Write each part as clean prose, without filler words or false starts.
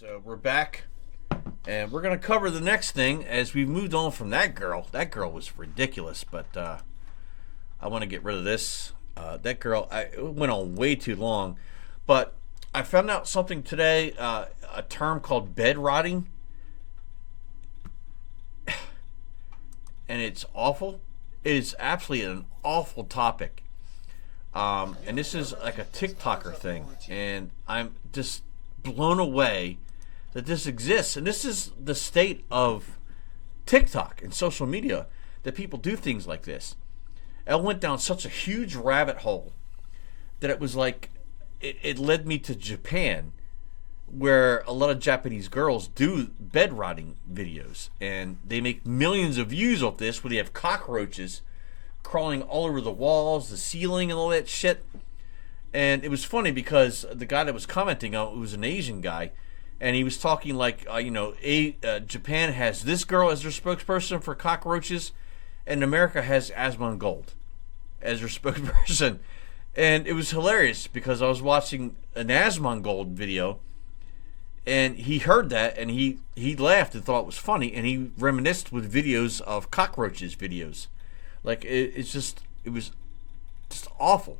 So we're back, and we're going to cover the next thing as we've moved on from that girl. That girl was ridiculous, but I want to get rid of this. That girl, it went on way too long. But I found out something today, a term called bed rotting. And it's awful. It is absolutely an awful topic. And this is like a TikToker thing. And I'm just blown away that this exists. And this is the state of TikTok and social media, that people do things like this. I went down such a huge rabbit hole that it was like, it led me to Japan, where a lot of Japanese girls do bed rotting videos, and they make millions of views of this, where they have cockroaches crawling all over the walls, the ceiling, and all that shit. And it was funny because the guy that was commenting on it was an Asian guy, and he was talking like, Japan has this girl as their spokesperson for cockroaches, and America has Asmongold as their spokesperson. And it was hilarious because I was watching an Asmongold video, and he heard that, and he laughed and thought it was funny, and he reminisced with videos of cockroaches videos. Like, it was just awful.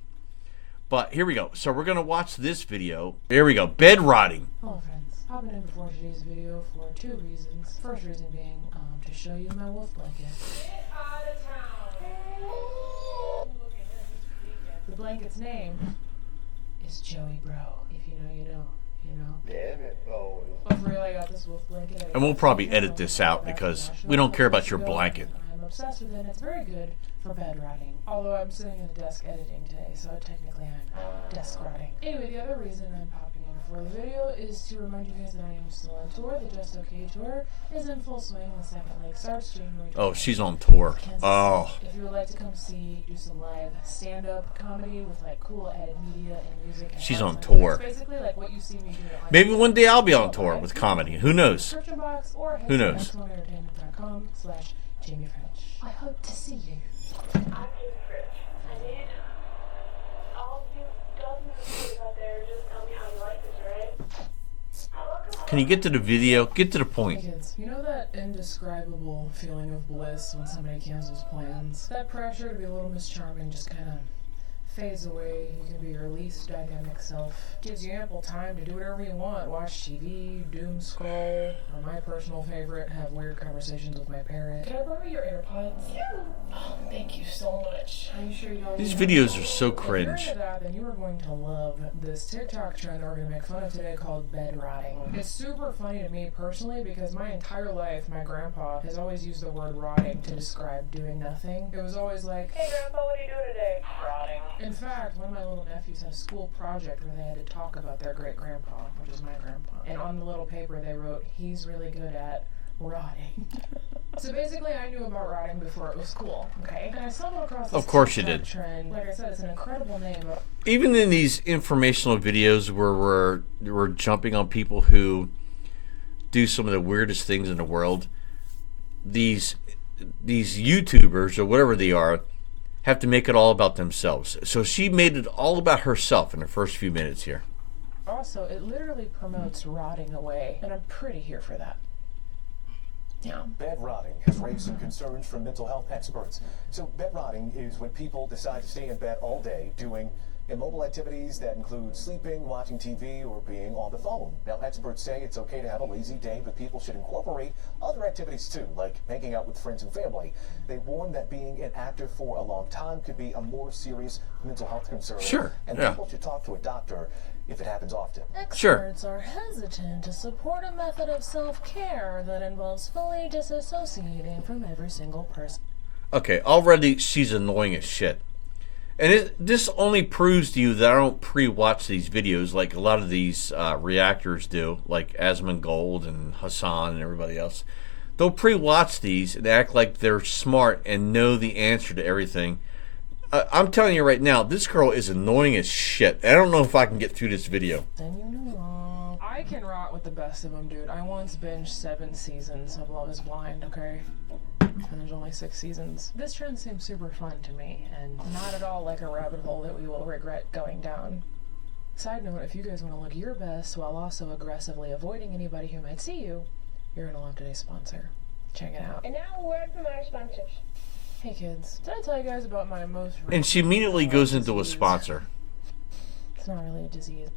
But here we go. So we're going to watch this video. Here we go. Bed rotting. Hello friends. Popping in before today's video for two reasons. First reason being to show you my wolf blanket. Get out of town. The blanket's name is Joey Bro. If you know, you know. You know? Damn it, bro. But for real, I got this wolf blanket. And we'll probably edit this out because we don't care about your blanket. I'm obsessed with it, and it's very good for bed rotting. Although I'm sitting at a desk editing today, so technically I'm desk rotting. Anyway, the other reason I'm popping in for the video is to remind you guys that I am still on tour. The Just Okay tour is in full swing. The second leg starts January 20th. Oh, she's on tour. Oh. If you would like to come do some live stand-up comedy with like cool ed media and music. And she's on tour. It's basically like what you see me doing. Maybe one day I'll be on tour with comedy. Who knows? Description box or who knows? /JamieFrench. I hope to see you. I'm Jamie French. I need all of you dozens out there. Just tell me how you like this, right? Can you get to the video? Get to the point. Hey kids, you know that indescribable feeling of bliss when somebody cancels plans? That pressure to be a little Miss Charming just kind of fades away. You can be your least dynamic self. Gives you ample time to do whatever you want. Watch TV, doom scroll, or my personal favorite, have weird conversations with my parent. Can I borrow your AirPods? Oh, thank you so much. Are you sure you don't? These videos are so If cringe. you're into that, then you are going to love this TikTok trend that we're going to make fun of today called bed rotting. It's super funny to me personally because my entire life, my grandpa has always used the word rotting to describe doing nothing. It was always like, Hey, Grandpa, what are you doing today? Rotting. in fact, one of my little nephews had a school project where they had to talk about their great-grandpa, which is my grandpa. And on the little paper they wrote, he's really good at rotting. So basically I knew about rotting before it was cool, okay? And I stumbled across this Of course you TikTok did. trend. Like I said, it's an incredible name. Even in these informational videos where we're jumping on people who do some of the weirdest things in the world, these YouTubers or whatever they are have to make it all about themselves. So she made it all about herself in the first few minutes here. Also, it literally promotes rotting away, and I'm pretty here for that. Yeah. Bed rotting has raised some concerns from mental health experts. So bed rotting is when people decide to stay in bed all day doing immobile activities that include sleeping, watching TV, or being on the phone. Now, experts say it's okay to have a lazy day, but people should incorporate other activities too, like hanging out with friends and family. They warn that being inactive for a long time could be a more serious mental health concern. Sure, And yeah. people should talk to a doctor if it happens often. Experts are hesitant to support a method of self-care that involves fully disassociating from every single person. Okay, already she's annoying as shit. And this only proves to you that I don't pre-watch these videos like a lot of these reactors do, like Asmongold and Hassan and everybody else. They'll pre-watch these and act like they're smart and know the answer to everything. I'm telling you right now, this girl is annoying as shit. I don't know if I can get through this video. I can rot with the best of them, dude. I once binged 7 seasons of Love is Blind, okay? And there's only 6 seasons. This trend seems super fun to me, and not at all like a rabbit hole that we will regret going down. Side note, if you guys want to look your best while also aggressively avoiding anybody who might see you, you're gonna love today's sponsor. Check it out. And now a word from our sponsors. Hey kids, did I tell you guys about my most And she immediately goes into a disease? sponsor. It's not really a disease.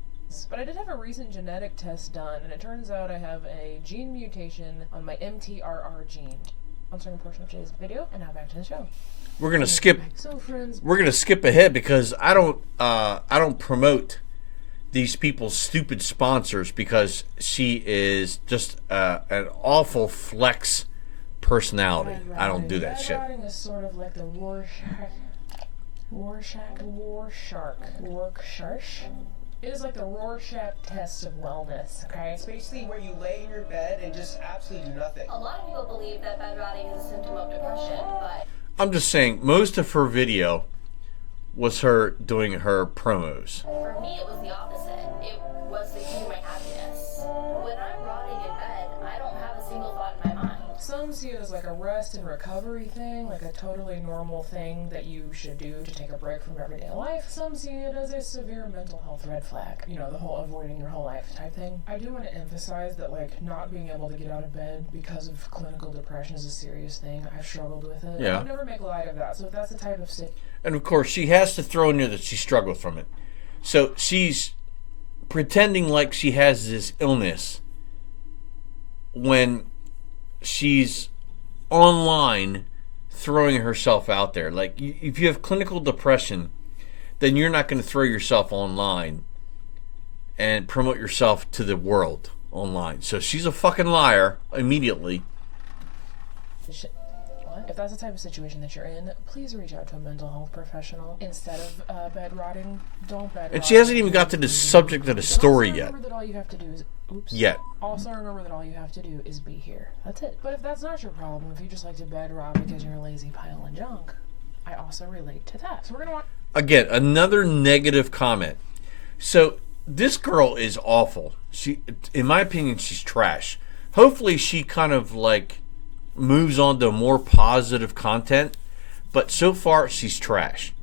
But I did have a recent genetic test done, and it turns out I have a gene mutation on my MTRR gene. Answering a portion of today's video, and now back to the show. We're gonna skip. So friends, We're gonna skip ahead because I don't promote these people's stupid sponsors because she is just an awful flex personality. I don't do that shit. Riding is sort of like the Rorschach. It is like the Rorschach test of wellness, okay? It's basically where you lay in your bed and just absolutely do nothing. A lot of people believe that bed rotting is a symptom of depression, but I'm just saying, most of her video was her doing her promos. for me it was the opposite. It was the key to my happiness. When I'm rotting in bed, I don't have a single thought in my mind. Some see it as like a rest and recovery thing, like a totally normal thing that you should do to take a break from everyday life. Some see it as a severe mental health red flag. You know, the whole avoiding your whole life type thing. I do want to emphasize that, like, not being able to get out of bed because of clinical depression is a serious thing. I've struggled with it. Yeah. I'll never make light of that. So if that's the type of sick And of course, she has to throw in there that she struggled from it. So she's pretending like she has this illness when she's online throwing herself out there. Like, if you have clinical depression, then you're not going to throw yourself online and promote yourself to the world online. So she's a fucking liar immediately. What? If that's the type of situation that you're in, please reach out to a mental health professional instead of bed rotting. Don't bed rot. And she hasn't even got to the subject of the story yet. Remember that all you have to do is Yet. Also remember that all you have to do is be here. That's it. But if that's not your problem, if you just like to bed rot because you're a lazy pile of junk, I also relate to that. So we're gonna watch. Again, another negative comment. So this girl is awful. She, in my opinion, she's trash. Hopefully she kind of like moves on to more positive content, but so far she's trash.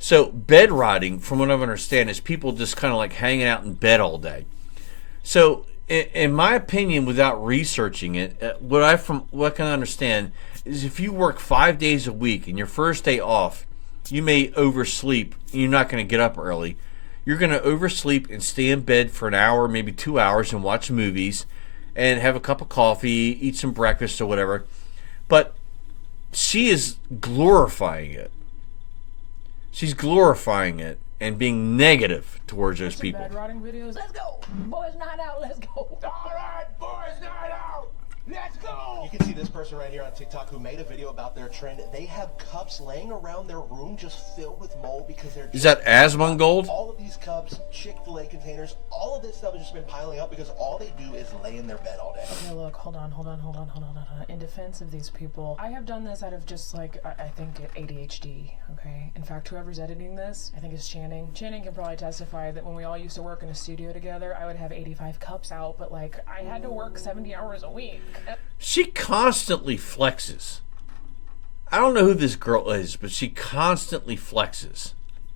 So bed rotting, from what I understand, is people just kind of like hanging out in bed all day. So in my opinion, without researching it, what I can understand is if you work 5 days a week and your first day off, you may oversleep. You're not going to get up early. You're going to oversleep and stay in bed for an hour, maybe 2 hours, and watch movies and have a cup of coffee, eat some breakfast or whatever. But she is glorifying it. She's glorifying it and being negative towards those people. Bed rotting videos. Let's go, boys! Night out. Let's go. All right, boys, night out. Let's go. You can see this person right here on TikTok who made a video about their trend. They have cups laying around their room just filled with mold because they're. Is that Asmongold? All of these cups, Chick-fil-A containers, all of this stuff has just been piling up because all they do is lay in their bed all day. Okay, look, hold on. In defense of these people, I have done this out of just like, I think ADHD, okay? In fact, whoever's editing this, I think it's Channing. Channing can probably testify that when we all used to work in a studio together, I would have 85 cups out, but like, I had to work 70 hours a week. She constantly flexes. I don't know who this girl is, but she constantly flexes.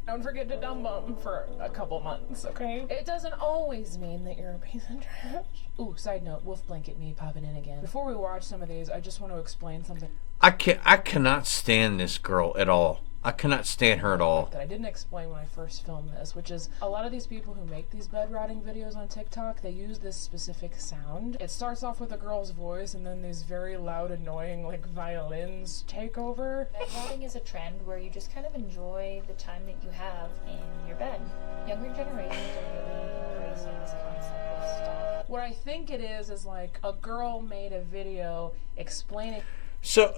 Don't forget to dumb bum for a couple months, okay? It doesn't always mean that you're a piece of trash. Ooh, side note, wolf blanket me popping in again. Before we watch some of these, I just want to explain something I cannot stand this girl at all. I cannot stand her at all. that I didn't explain when I first filmed this, which is a lot of these people who make these bed rotting videos on TikTok, they use this specific sound. It starts off with a girl's voice, and then these very loud, annoying, like, violins take over. Bed rotting is a trend where you just kind of enjoy the time that you have in your bed. Younger generations are really embracing this concept of stuff. What I think it is like a girl made a video explaining. So,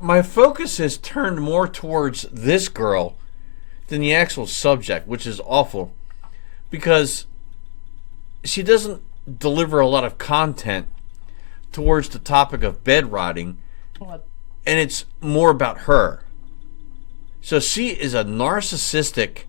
my focus has turned more towards this girl than the actual subject, which is awful, because she doesn't deliver a lot of content towards the topic of bed rotting, and it's more about her. So she is a narcissistic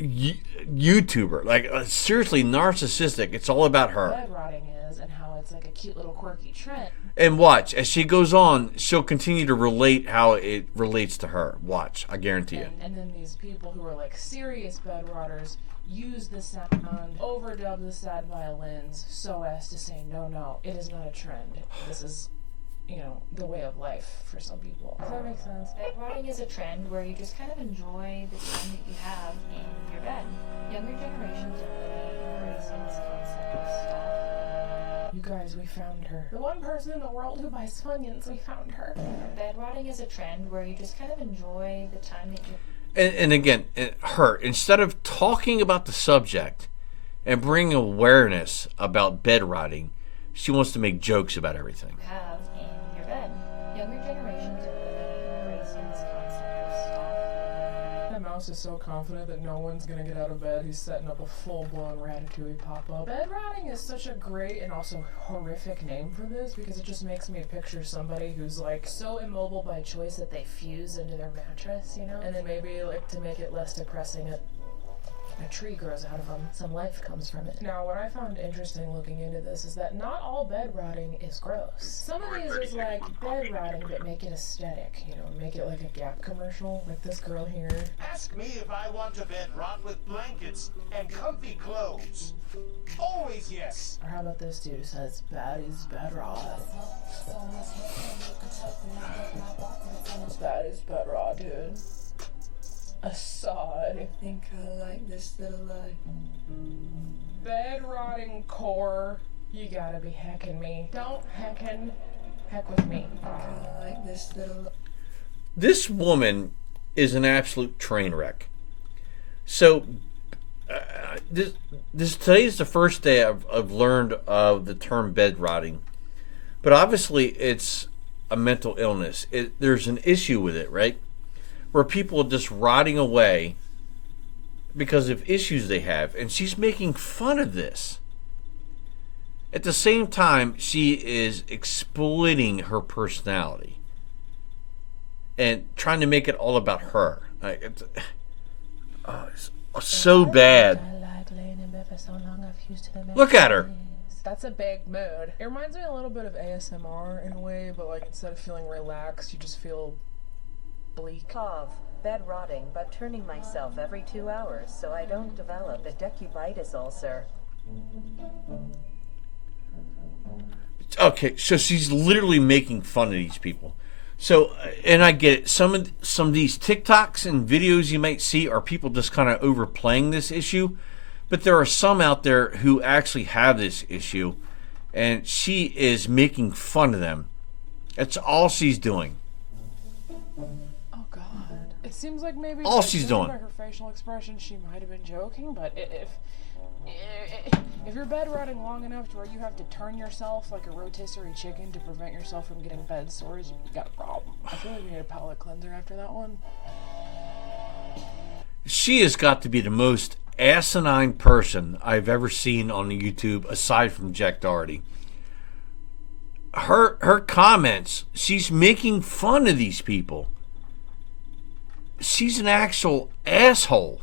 YouTuber, like seriously narcissistic. It's all about her. Bed rotting is and how it's like a cute little quirky trend. And watch, as she goes on, she'll continue to relate how it relates to her. Watch, I guarantee you. And then these people who are like serious bed rotters use the sound, overdub the sad violins so as to say, no, it is not a trend. This is, the way of life for some people. Does that make sense? Bed rotting is a trend where you just kind of enjoy the time that you have in your bed. Younger generations are really embracing this concept of soft. You guys, we found her. The one person in the world who buys Funyuns, we found her. Bed rotting is a trend where you just kind of enjoy the time that you... And again, her, instead of talking about the subject and bringing awareness about bed rotting, she wants to make jokes about everything. have in your bed. Younger generations are really embracing this concept of soft. That mouse is so confident that no one's gonna get out of bed. He's setting up a full-blown Ratatouille pop-up. Bed rotting is such a great and also horrific name for this because it just makes me picture somebody who's like so immobile by choice that they fuse into their mattress, And then maybe like to make it less depressing, a tree grows out of them. Some life comes from it. Now, what I found interesting looking into this is that not all bed rotting is gross. Some of these is like bed rotting, but make it aesthetic, make it like a Gap commercial, like this girl here. Ask me if I want to bed rot with blankets and comfy clothes. Always yes. Or how about this dude who says, bad is bed rot. Bad is bed rot, dude. Assad. I think I like this little life. Bed rotting core. You gotta be hecking me. Don't heck with me. I like this little. This woman is an absolute train wreck. So, today's the first day I've learned of the term bed rotting, but obviously it's a mental illness. There's an issue with it, right? Where people are just rotting away because of issues they have, and she's making fun of this. At the same time, she is exploiting her personality and trying to make it all about her. It's so bad. Look at her. That's a big mood. It reminds me a little bit of ASMR in a way, but like instead of feeling relaxed, you just feel bleak. Of bed rotting, but turning myself every 2 hours so I don't develop a decubitus ulcer. Okay, so she's literally making fun of these people. So, and I get it. Some of these TikToks and videos you might see are people just kind of overplaying this issue, but there are some out there who actually have this issue, and she is making fun of them. That's all she's doing. It seems like maybe all she's doing. By her facial expression, she might have been joking, but if you're bed rotting long enough to where you have to turn yourself like a rotisserie chicken to prevent yourself from getting bed sores, you got a problem. I feel like we need a palate cleanser after that one. She has got to be the most asinine person I've ever seen on YouTube, aside from Jack Doherty. Her comments, she's making fun of these people. She's an actual asshole.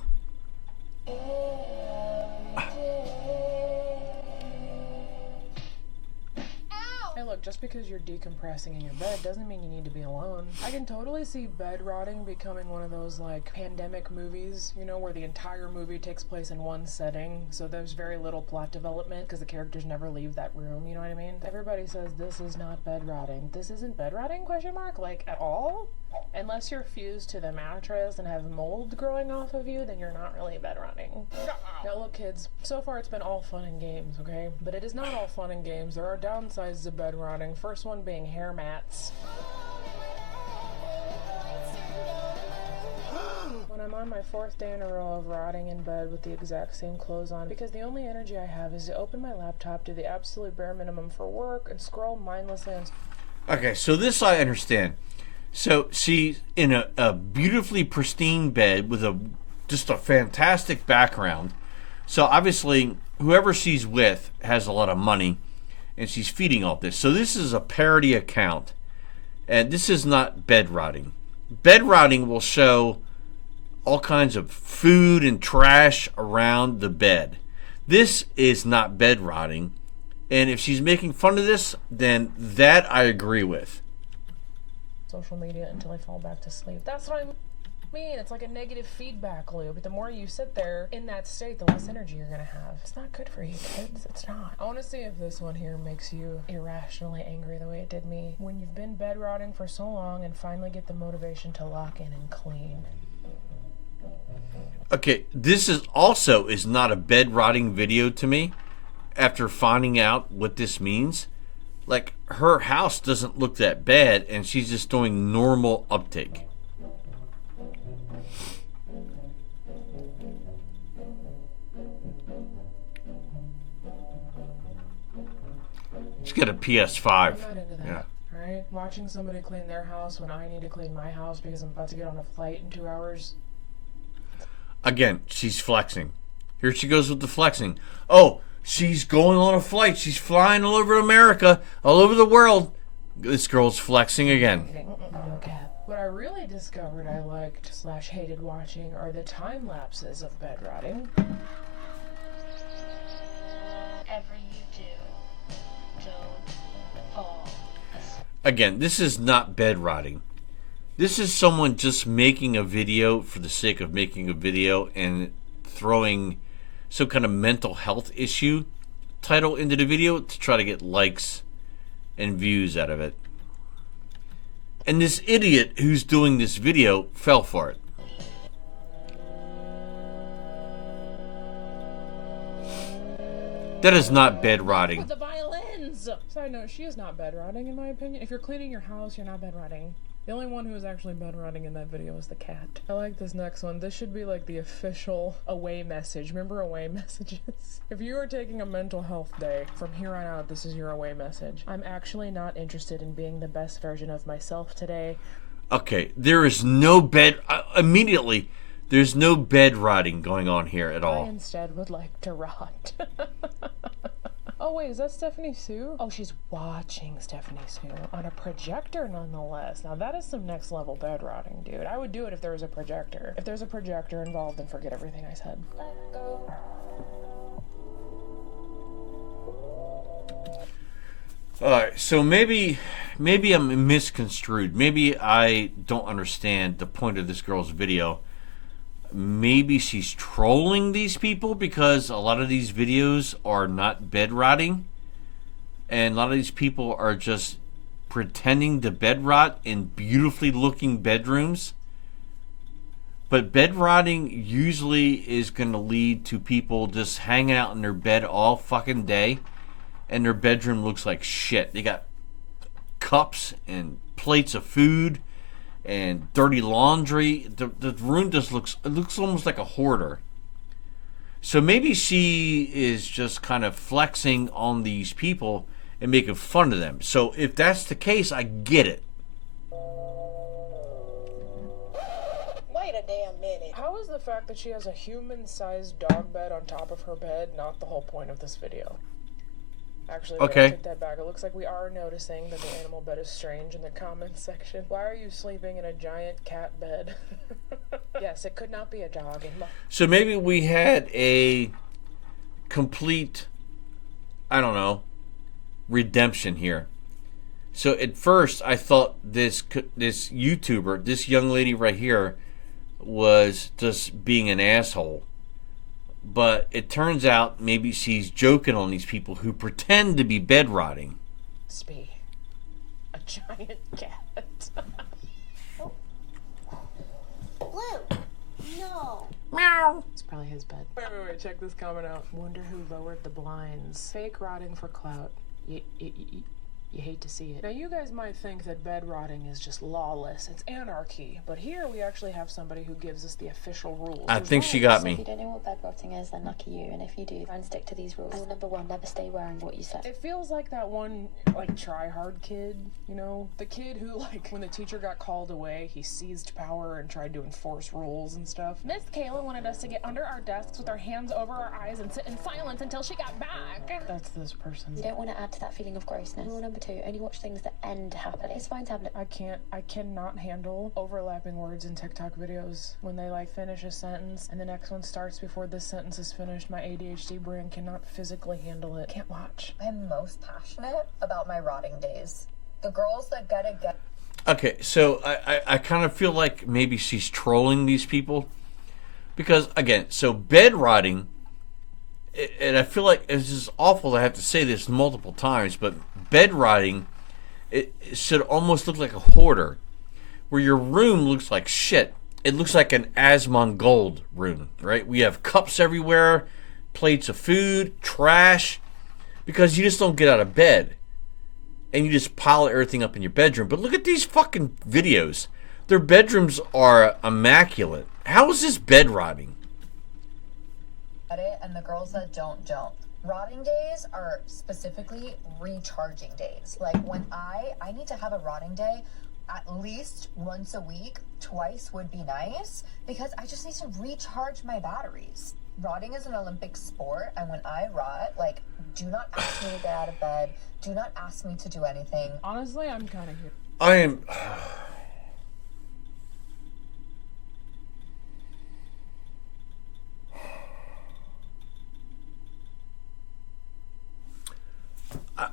Hey, look, just because you're decompressing in your bed doesn't mean you need to be alone. I can totally see bed rotting becoming one of those, like, pandemic movies, where the entire movie takes place in one setting, so there's very little plot development because the characters never leave that room, you know what I mean? Everybody says this is not bed rotting. This isn't bed rotting, ? Like, at all? Unless you're fused to the mattress and have mold growing off of you, then you're not really bed rotting. Now look, kids, so far it's been all fun and games, okay? But it is not all fun and games. There are downsides to bed rotting. First one being hair mats. When I'm on my 4th day in a row of rotting in bed with the exact same clothes on, because the only energy I have is to open my laptop, do the absolute bare minimum for work, and scroll mindlessly on... Okay, so this I understand. So she's in a beautifully pristine bed with just a fantastic background. So obviously, whoever she's with has a lot of money, and she's feeding all this. So this is a parody account, and this is not bed rotting. Bed rotting will show all kinds of food and trash around the bed. This is not bed rotting. And if she's making fun of this, then that I agree with. Social media until I fall back to sleep. That's what I mean. It's like a negative feedback loop. The more you sit there in that state, the less energy you're gonna have. It's not good for you, kids. It's not. I want to see if this one here makes you irrationally angry the way it did me. When you've been bed rotting for so long and finally get the motivation to lock in and clean. Okay, this is not a bed rotting video to me. After finding out what this means, like, her house doesn't look that bad, and she's just doing normal uptake. She's got a PS5. I'm not into that. Yeah. Right? Watching somebody clean their house when I need to clean my house because I'm about to get on a flight in 2 hours. Again, she's flexing. Here she goes with the flexing. Oh, she's going on a flight. She's flying all over America, all over the world. This girl's flexing again. Okay. What I really discovered I liked / hated watching are the time lapses of bed rotting. Whatever you do, don't fall. Again, this is not bed rotting. This is someone just making a video for the sake of making a video and throwing some kind of mental health issue title into the video to try to get likes and views out of it. And this idiot who's doing this video fell for it. That is not bed rotting. With the violins! Side note, she is not bed rotting in my opinion. If you're cleaning your house, you're not bed rotting. The only one who was actually bed rotting in that video was the cat. I like this next one. This should be like the official away message. Remember away messages? If you are taking a mental health day, from here on out, this is your away message. I'm actually not interested in being the best version of myself today. Okay, there is no bed... immediately, there's no bed rotting going on here at all. I instead would like to rot. Oh wait, is that Stephanie Sue? Oh, she's watching Stephanie Sue on a projector nonetheless. Now that is some next level bed rotting, dude. I would do it if there was a projector. If there's a projector involved, then forget everything I said. Let go. Alright, so maybe I'm misconstrued. Maybe I don't understand the point of this girl's video. Maybe she's trolling these people because a lot of these videos are not bed rotting, and a lot of these people are just pretending to bed rot in beautifully looking bedrooms. But bed rotting usually is going to lead to people just hanging out in their bed all fucking day, and their bedroom looks like shit. They got cups and plates of food and dirty laundry. The room just looks almost like a hoarder. So maybe she is just kind of flexing on these people and making fun of them. So if that's the case, I get it. Wait a damn minute. How is the fact that she has a human-sized dog bed on top of her bed not the whole point of this video? Actually, okay. I take that back. It looks like we are noticing that the animal bed is strange in the comments section. Why are you sleeping in a giant cat bed? Yes, it could not be a dog. So maybe we had a complete, I don't know, redemption here. So at first I thought this YouTuber, this young lady right here, was just being an asshole. But it turns out maybe she's joking on these people who pretend to be bed rotting. Spee. A giant cat. Blue! No! Meow. It's probably his bed. Wait, check this comment out. Wonder who lowered the blinds. Fake rotting for clout. You hate to see it. Now, you guys might think that bed rotting is just lawless. It's anarchy. But here we actually have somebody who gives us the official rules. I think she got me. If you don't know what bed rotting is, then lucky you. And if you do, try and stick to these rules. Rule number 1, never stay wearing what you said. It feels like that one, like, try-hard kid, you know? The kid who, like, when the teacher got called away, he seized power and tried to enforce rules and stuff. Miss Kayla wanted us to get under our desks with our hands over our eyes and sit in silence until she got back. That's this person. You don't want to add to that feeling of grossness. Rule number 2. too. Only watch things that end happily. It's fine to have. I cannot handle overlapping words in TikTok videos. When they like finish a sentence and the next one starts before this sentence is finished, my ADHD brain cannot physically handle it. Can't watch. I'm most passionate about my rotting days. The girls that gotta get. Okay, so I kind of feel like maybe she's trolling these people. Because, again, so bed rotting, and I feel like it's just awful to have to say this multiple times, but bed rotting, it should almost look like a hoarder, where your room looks like shit. It looks like an Asmongold room, right? We have cups everywhere, plates of food, trash, because you just don't get out of bed. And you just pile everything up in your bedroom. But look at these fucking videos. Their bedrooms are immaculate. How is this bed rotting? And the girls that don't. Rotting days are specifically recharging days. Like when I need to have a rotting day at least once a week, twice would be nice, because I just need to recharge my batteries. Rotting is an Olympic sport, and when I rot, like, do not ask me to get out of bed. Do not ask me to do anything. Honestly, I'm kind of here. I am...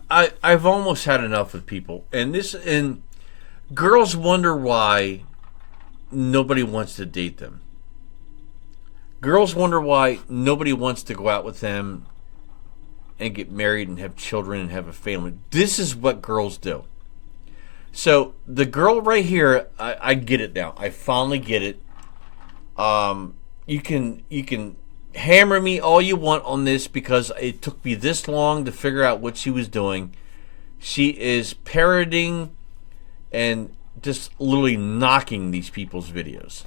I've almost had enough with people, and girls wonder why nobody wants to date them. Girls wonder why nobody wants to go out with them and get married and have children and have a family. This is what girls do. So the girl right here, I get it now. I finally get it. You can hammer me all you want on this because it took me this long to figure out what she was doing. She is parroting and just literally knocking these people's videos.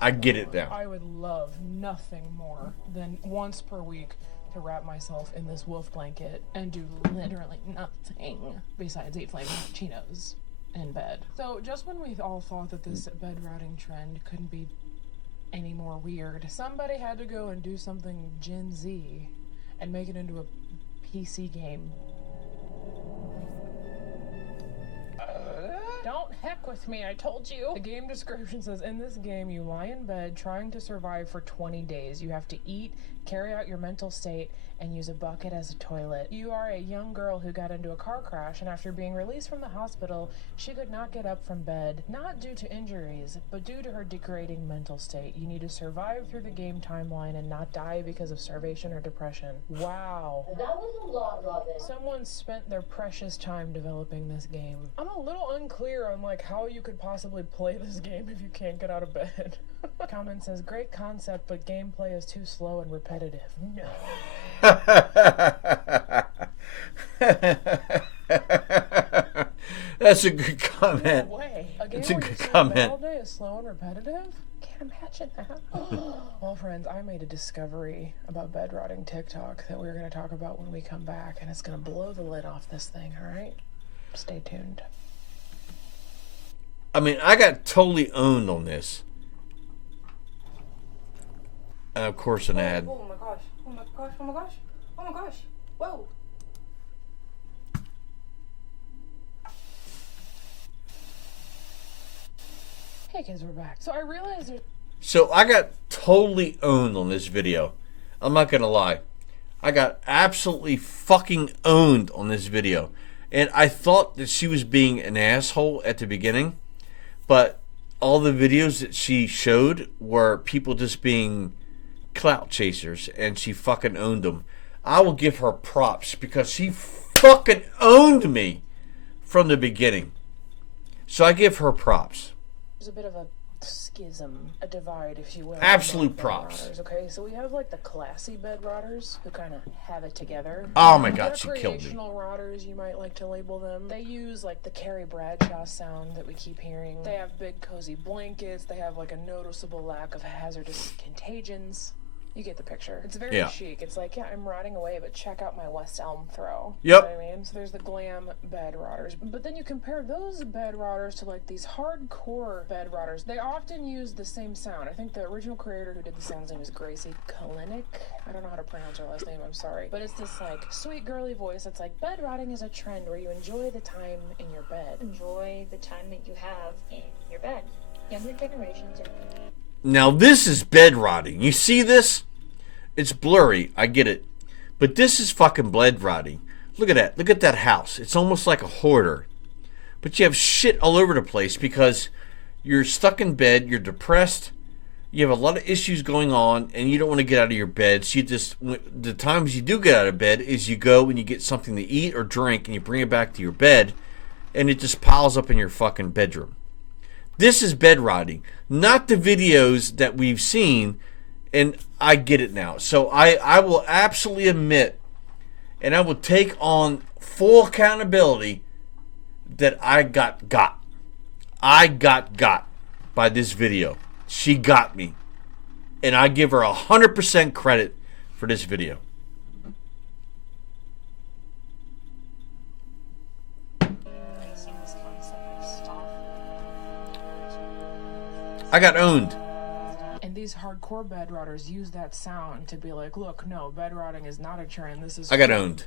I get it now. I would love nothing more than once per week to wrap myself in this wolf blanket and do literally nothing besides eat flaming Cheetos in bed. So just when we all thought that this bed rotting trend couldn't be any more weird, somebody had to go and do something Gen Z and make it into a PC game. Don't heck with me, I told you. The game description says, in this game, you lie in bed trying to survive for 20 days. You have to eat, carry out your mental state, and use a bucket as a toilet. You are a young girl who got into a car crash, and after being released from the hospital, she could not get up from bed, not due to injuries, but due to her degrading mental state. You need to survive through the game timeline and not die because of starvation or depression. Wow. That was a lot, Robin. Someone spent their precious time developing this game. I'm a little unclear on like how you could possibly play this game if you can't get out of bed. Comment says, great concept, but gameplay is too slow and repetitive. No. That's a good comment. No way. A game It's a where good you sit in comment. bed all day is slow and repetitive? Can't imagine that. Well, friends, I made a discovery about bed rotting TikTok that we're going to talk about when we come back, and it's going to blow the lid off this thing, all right? Stay tuned. I mean, I got totally owned on this. And of course, an ad. Oh my gosh. Oh my gosh. Oh my gosh. Oh my gosh. Whoa. Hey kids, we're back. So I realized there's... So I got totally owned on this video. I'm not gonna lie. I got absolutely fucking owned on this video. And I thought that she was being an asshole at the beginning. But all the videos that she showed were people just being clout chasers. And she fucking owned them. I will give her props because she fucking owned me from the beginning. So I give her props. There's a bit of a schism, a divide, if you will. Absolute among bed props. rotters, okay, so we have like the classy bed rotters who kind of have it together. Oh my God, she killed me. Recreational rotters, you might like to label them. They use like the Carrie Bradshaw sound that we keep hearing. They have big cozy blankets. They have like a noticeable lack of hazardous contagions. You get the picture. It's very chic. It's like, yeah, I'm rotting away, but check out my West Elm throw. Yep. You know what I mean? So there's the glam bed rotters. But then you compare those bed rotters to like these hardcore bed rotters. They often use the same sound. I think the original creator who did the sound's name is Gracie Kalinick. I don't know how to pronounce her last name, I'm sorry. But it's this like sweet girly voice that's like, bed rotting is a trend where you enjoy the time in your bed. Enjoy the time that you have in your bed. Younger generations are... Now this is bed rotting. You see this? It's blurry, I get it. But this is fucking bed rotting. Look at that. Look at that house. It's almost like a hoarder. But you have shit all over the place because you're stuck in bed, you're depressed, you have a lot of issues going on, and you don't want to get out of your bed. So you just, the times you do get out of bed is you go and you get something to eat or drink and you bring it back to your bed, and it just piles up in your fucking bedroom. This is bed rotting, not the videos that we've seen. And I get it now. So I will absolutely admit, and I will take on full accountability that I got. I got by this video. She got me. And I give her 100% credit for this video. I got owned. And these hardcore bed rotters use that sound to be like, look, no, bed rotting is not a trend. This is... I got owned.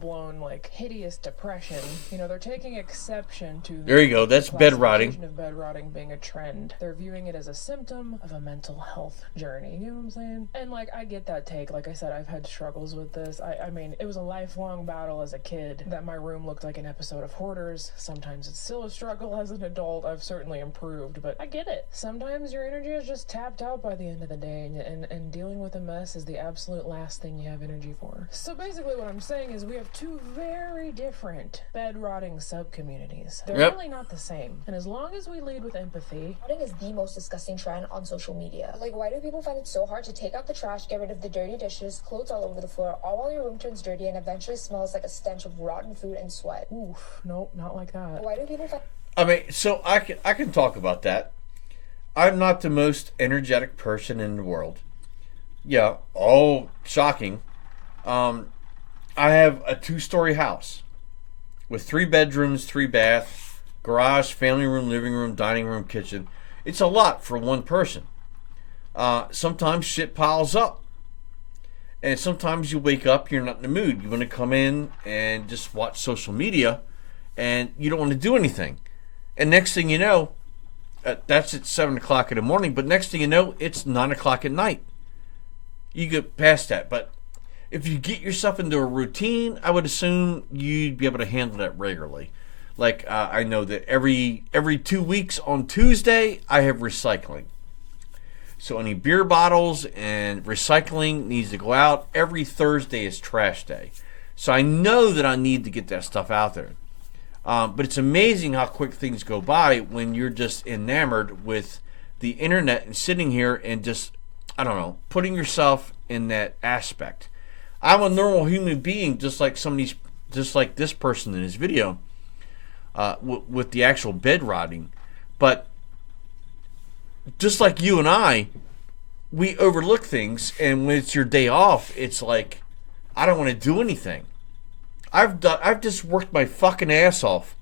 Blown, like, hideous depression. You know, they're taking exception to there you go. That's bed rotting. Of bed rotting being a trend. They're viewing it as a symptom of a mental health journey. You know what I'm saying? And like, I get that take. Like I said, I've had struggles with this. I mean, it was a lifelong battle as a kid that my room looked like an episode of Hoarders. Sometimes it's still a struggle as an adult. I've certainly improved, but I get it. Sometimes your energy is just tapped out by the end of the day, and dealing with a mess is the absolute last thing you have energy for. So basically what I'm saying is we have two very different bed rotting sub-communities. They're really not the same. And as long as we lead with empathy... Rotting is the most disgusting trend on social media. Like, why do people find it so hard to take out the trash, get rid of the dirty dishes, clothes all over the floor, all while your room turns dirty and eventually smells like a stench of rotten food and sweat? Oof, nope, not like that. Why do people find... I mean, so I can talk about that. I'm not the most energetic person in the world. Yeah, all shocking. I have a 2-story house with 3 bedrooms, 3 baths, garage, family room, living room, dining room, kitchen. It's a lot for one person. Sometimes shit piles up. And sometimes you wake up, you're not in the mood. You want to come in and just watch social media, and you don't want to do anything. And next thing you know, that's at 7 o'clock in the morning, but next thing you know, it's 9 o'clock at night. You get past that, but if you get yourself into a routine, I would assume you'd be able to handle that regularly. Like, I know that every 2 weeks on Tuesday, I have recycling. So any beer bottles and recycling needs to go out. Every Thursday is trash day. So I know that I need to get that stuff out there. But it's amazing how quick things go by when you're just enamored with the internet and sitting here and just, I don't know, putting yourself in that aspect. I'm a normal human being, just like just like this person in his video, with the actual bed rotting. But just like you and I, we overlook things, and when it's your day off, it's like, I don't want to do anything. I've just worked my fucking ass off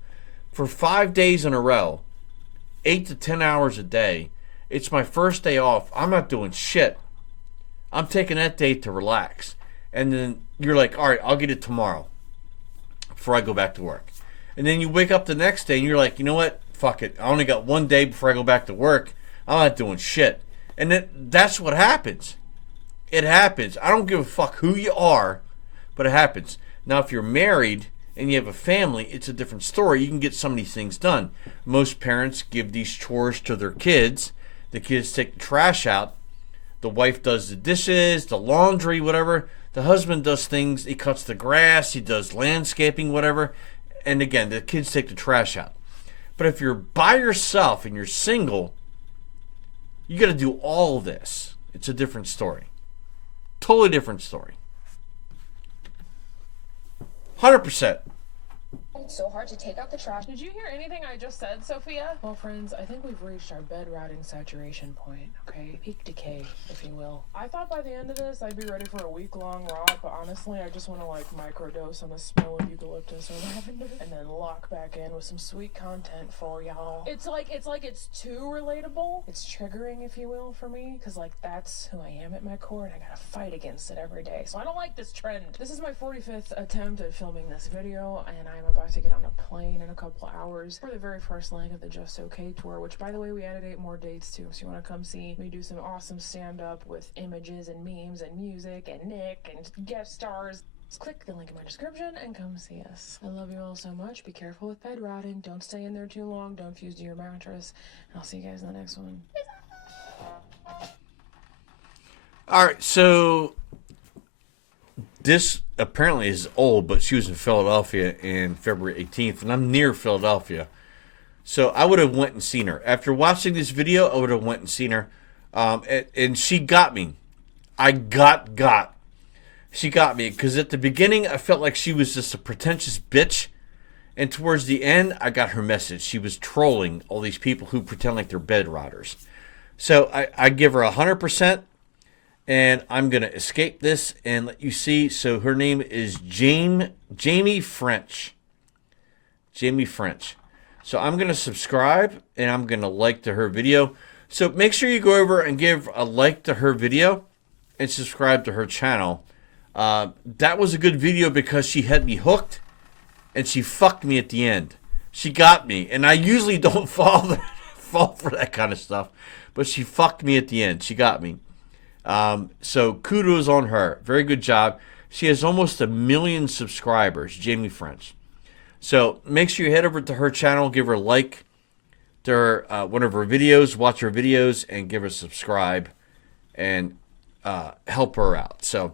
for 5 days in a row, 8 to 10 hours a day. It's my first day off. I'm not doing shit. I'm taking that day to relax. And then you're like, all right, I'll get it tomorrow before I go back to work. And then you wake up the next day and you're like, you know what? Fuck it. I only got 1 day before I go back to work. I'm not doing shit. And that's what happens. It happens. I don't give a fuck who you are, but it happens. Now, if you're married and you have a family, it's a different story. You can get some of these things done. Most parents give these chores to their kids. The kids take the trash out. The wife does the dishes, the laundry, whatever. The husband does things. He cuts the grass. He does landscaping, whatever. And again, the kids take the trash out. But if you're by yourself and you're single, you got to do all this. It's a different story. Totally different story. 100%. find it so hard to take out the trash. Did you hear anything I just said, Sophia? Well, friends, I think we've reached our bed rotting saturation point, okay? Peak decay, if you will. I thought by the end of this, I'd be ready for a week-long rot, but honestly, I just want to, like, microdose on the smell of eucalyptus or lavender, and then lock back in with some sweet content for y'all. It's like it's too relatable. It's triggering, if you will, for me, because, like, that's who I am at my core, and I gotta fight against it every day. So I don't like this trend. This is my 45th attempt at filming this video, and I'm about to get on a plane in a couple hours for the very first leg of the Just Okay tour, which, by the way, we added 8 more dates too. So you want to come see me do some awesome stand-up with images and memes and music and Nick and guest stars. Just click the link in my description and come see us. I love you all so much. Be careful with bed rotting. Don't stay in there too long. Don't fuse to your mattress. And I'll see you guys in the next one. All right, so this apparently is old, but she was in Philadelphia in February 18th, and I'm near Philadelphia. So I would have went and seen her. After watching this video, I would have went and seen her. And she got me. She got me, because at the beginning, I felt like she was just a pretentious bitch. And towards the end, I got her message. She was trolling all these people who pretend like they're bed rotters. So I give her 100%. And I'm going to escape this and let you see. So her name is Jamie French. Jamie French. So I'm going to subscribe and I'm going to like to her video. So make sure you go over and give a like to her video and subscribe to her channel. That was a good video because she had me hooked and she fucked me at the end. She got me. And I usually don't fall for that kind of stuff. But she fucked me at the end. She got me. So kudos on her. Very good job. She has almost 1 million subscribers, Jamie French. So make sure you head over to her channel, give her a like to her, one of her videos, watch her videos, and give her a subscribe and help her out. So